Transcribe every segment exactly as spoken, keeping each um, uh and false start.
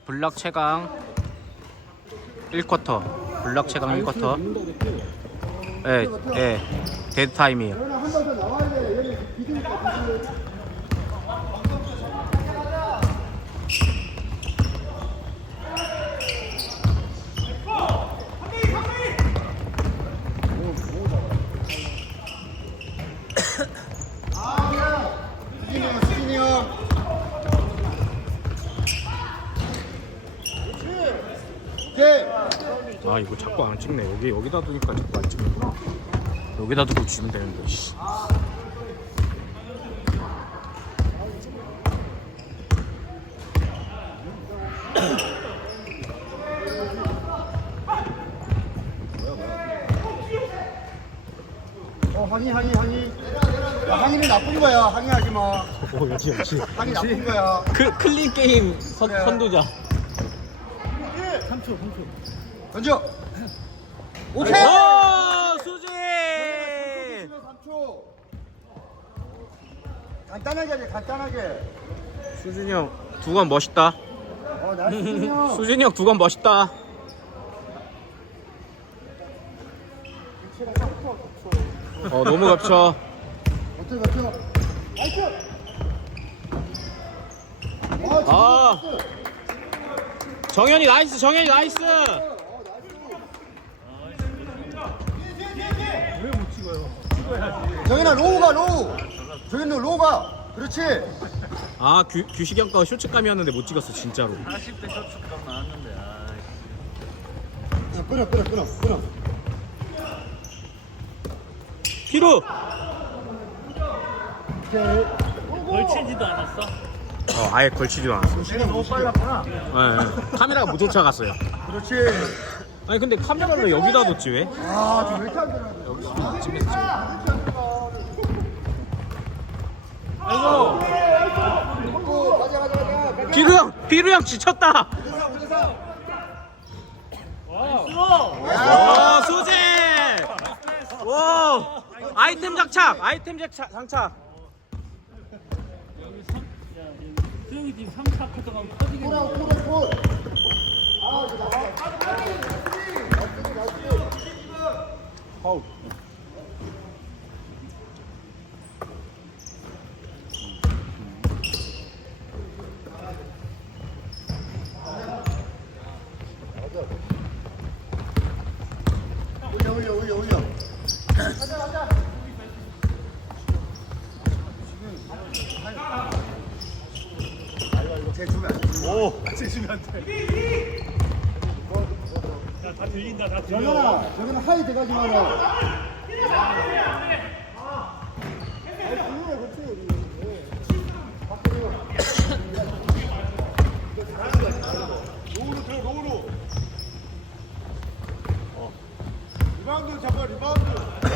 블락 최강 일 쿼터. 블락 최강 일 쿼터. 예, 예. 데드 타임이에요. 아 이거 자꾸 안 찍네. 여기 여기다 두니까 자꾸 안 찍는구나. 여기다 두고 주면 되는데. 씨. 어, 항의, 항의, 항의. 야, 항의는 나쁜 거야. 항의하지 마. 오 역시 역시. 항의 나쁜 거야. 크, 클린 게임 선, 그래. 선두자. 삼 초, 삼 초. 던져. 오케이. 오 수지. 삼 초. 간단하게 하자, 간단하게. 수진이 형 두건 멋있다. 어, 나이스 형. 수진이 형 두건 멋있다. 어 너무 겹쳐. 어떻게 맞죠? 나이스. 아, 아. 정현이 나이스. 정현이 나이스. 정현아 로우가 로우. 정현아 로우가. 그렇지. 아 규, 규식이 형거 쇼츠감이었는데 못 찍었어 진짜로. 사십 대 쇼츠감 나왔는데 아. 자, 끊어, 끊어, 끊어, 끊어. 뒤로. 오케이. 걸치지도 않았어. 어 아예 걸치지도 않았어. 시간 너무 빨랐구나. 네, 네. 카메라가 못 쫓아갔어요. 그렇지. 아니 근데 카메라를 여기다 뒀지 왜? 아, 지금 왜 이렇게 안 되나? 여기 찍겠지. 또 가자, 가자, 가자. 비루 형, 비루 형 지쳤다. 와 수지. 와 아이템 장착, 아이템 장착, 장착. 수영이 지금 삼 차 쿼터 가면 터지겠네. 코라, 코라, 코. 아, 이거 나와. 어우. 올려, 올려, 올려, 올려. 가자, 가자. 이거 제 주면 안 돼. 오, 제 주면 안 돼. 야, 다 들린다, 다 들려. 정현아, 정현아 하이 들어가지 마라. 로우로 들어 로우로 리바운드 잡아 리바운드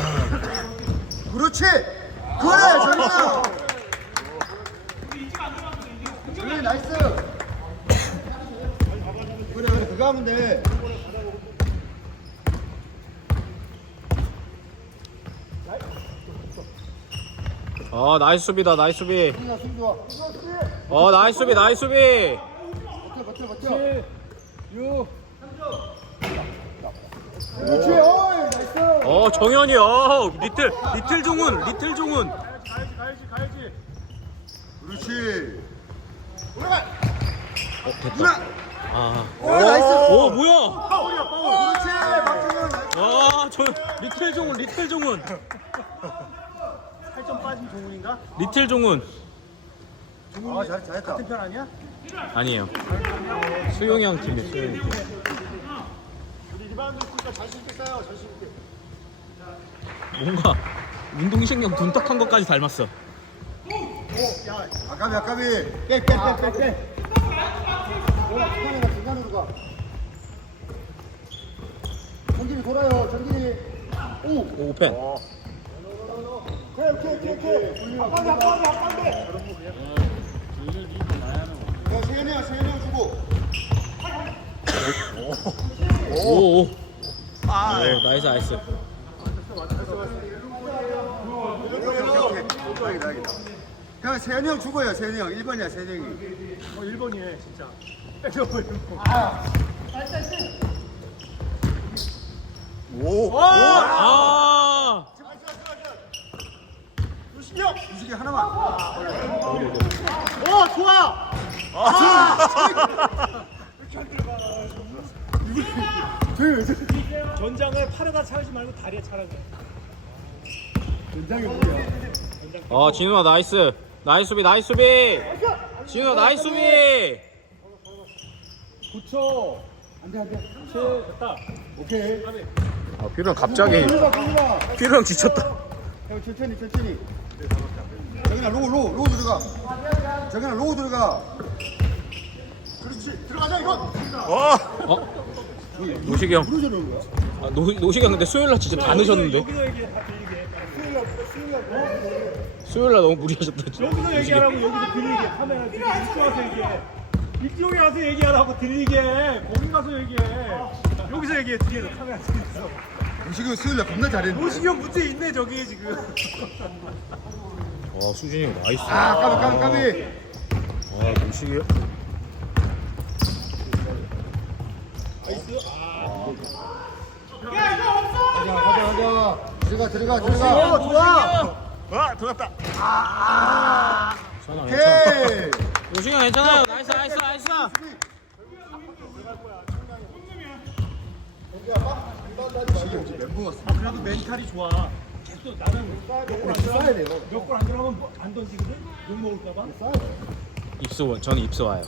그렇지. 그래, 정현아. 정현이 나이스. 그래, 그래, 그거 하면 돼. 어 나이스 수비다, 나이스 수비. 수비가 수비 좋아. 어 나이스 수비, 나이스 수비. 버텨, 버텨, 버텨. 육. 그렇지, 어이, 나이스. 어 정현이, 어 리틀, 리틀 종훈, 리틀 종훈. 가야지 가야지 가야지 그렇지. 어 됐다. 누나. 아. 오, 나이스. 오 뭐야? 파울이야 파울 그렇지, 박정현. 나이스. 와저 리틀 종훈, 리틀 종훈, 살점 빠진 종훈인가? 리틀 종훈. 아, 잘, 잘했다. 같은 편 아니야? 아니에요. 수용이 형 팀이에요. 수용이 형 팀. 우리 리바운드 있으니까 자신 있게 싸요 자신 있게 뭔가 운동신경 둔탁한 것까지 닮았어. 아까비, 아까비. 빼, 빼, 빼, 빼, 빼. 돌아, 중간으로 가, 중간으로 가. 전진이 돌아요, 전진이. 오. 오 오펜. 오케이, 오케이, 오케이, 오케이. 앞반대, 앞반대, 앞반대. 야, 세현이야, 세현이 형 주고. 오. 오. 아. 오, 나이스 나이스. 다행이다, 다행이다. 형, 세현이 형 주고요, 세현이 형. 일 번이야, 세현이 형이. 어 일 번이네 진짜 오. 아! 유신경. 유식이 하나만. 오 좋아. 전장을 팔에다 차지 말고 다리에 차라고. 연장이 뭐야? 어, 진우아 나이스. 나이스 수비, 나이스 수비. 진우아 나이스 수비. 붙여. 안돼 안돼. 됐다. 오케이. 아, 피루형 갑자기. 끌어봐 끌어봐. 피루형 지쳤다. 형 천천히 천천히. 정현아 로우 로우 로우 들어가. 정현아 로우 들어가. 그렇지. 들어가자 이거. 어? 노식이 형. 부러져는 거야. 아, 노, 노식이 형 근데 수요일날 진짜 다 늦었는데? 여기서 얘기해, 다 들리게. 수요일날 너무 무리하셨다. 여기서 얘기하라고 여기서 들리게. 카메라 들리게. 이쪽 와서 얘기해. 이쪽에 와서 얘기하라고 들리게. 거기 가서 얘기해. 여기서 얘기해. 뒤에서 카메라 뒤에서. 유식이 수요일날 겁나 잘했는데. 노식이 형 문제 있네 저기 지금. 와, 수진이 형 나이스. 아 까비 까비 까비. 와, 노식이 형. 가자 가자 가자. 들어가 들어가 오 들어가. 좋아. 와 들어갔다. 괜찮아, 괜찮아. 오케이. 노식이 형 괜찮아요. 나이스, 나이스, 나이스. 멘붕 왔어. 아, 그래도 멘탈이 좋아. 계속 나는 싸야 돼. 몇 골 안 들어가면 뭐 안 던지거든? 욕 먹을까봐? 싸야 돼. 입수, 저는 입수 와요.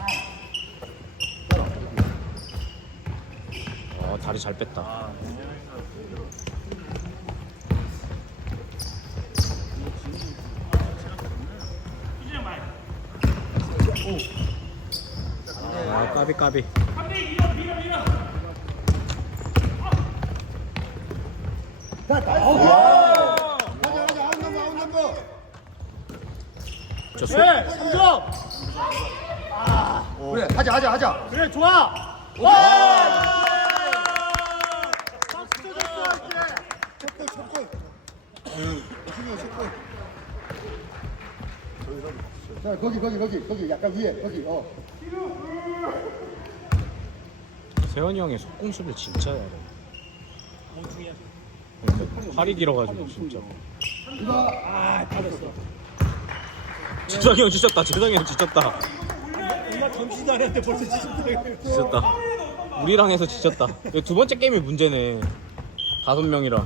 어, 다리 잘 뺐다. 아, 까비 까비. 가자 가자 아웃 넘버 아웃 넘버. 저 수, 네. 승정. 그래 하자 하자 하자. 그래 좋아. 첫골 첫골. 유식이 형 첫골. 자 거기 거기 거기 거기 약간 위에 거기 어. 세원이 형의 속공수를 진짜 잘해. 멍충이야. 그러니까 팔이 길어가지고 진짜. 이거 아, 빠졌어. 재성이 형 지쳤다. 재성이 형 지쳤다. 엄마 점심도 안 했는데 벌써 지쳤다. 지쳤다. 우리랑 해서 지쳤다. 이거 두 번째 게임이 문제네. 다섯 명이랑.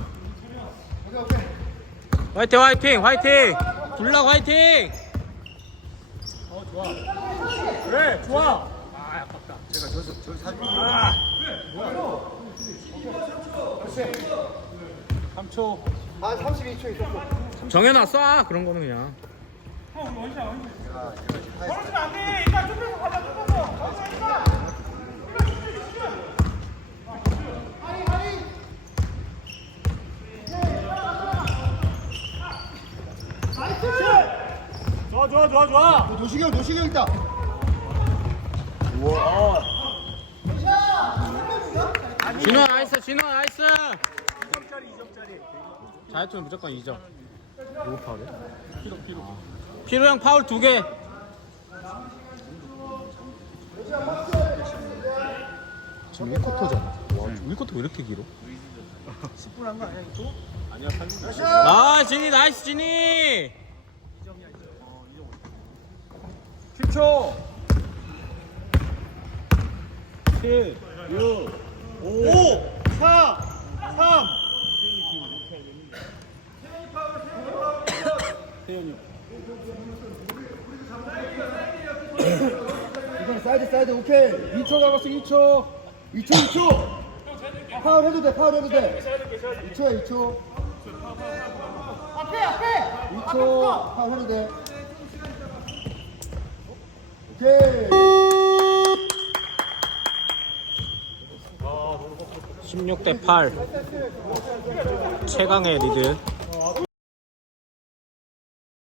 화이팅 화이팅 화이팅. 불락 화이팅. 그래 좋아. 제가 저저 저 사진. 삼 초. 아 삼십이 초 있었어. 정현아 쏴. 그런 거는 그냥. 좋아 좋아 좋아 좋아. 노식이 형 노식이 형 있다. 진호 나이스 진호 나이스. 이 점짜리, 이 점짜리. 자유투는 무조건 이 점. 누구 파울이야? 피로 피로. 피로 형 파울 두 개. 지금 일 쿼터잖아. 와, 일 쿼터 왜 이렇게 길어? 십 분 한 거 아니야, 이거? 아니야 팔 분. 아, 진이 나이스 진이. 십 초. 칠, 육, 오, 사, 삼. 이번에 사이드 사이드 오케이. 이 초 남았어, 이 초. 이 초 이 초. 파울 해도 돼 파울 해도 돼. 이 초야 이 초. 앞에 앞에. 이 초 파울 해도 돼. 오케이. 십육 대 팔. 최강의 리드.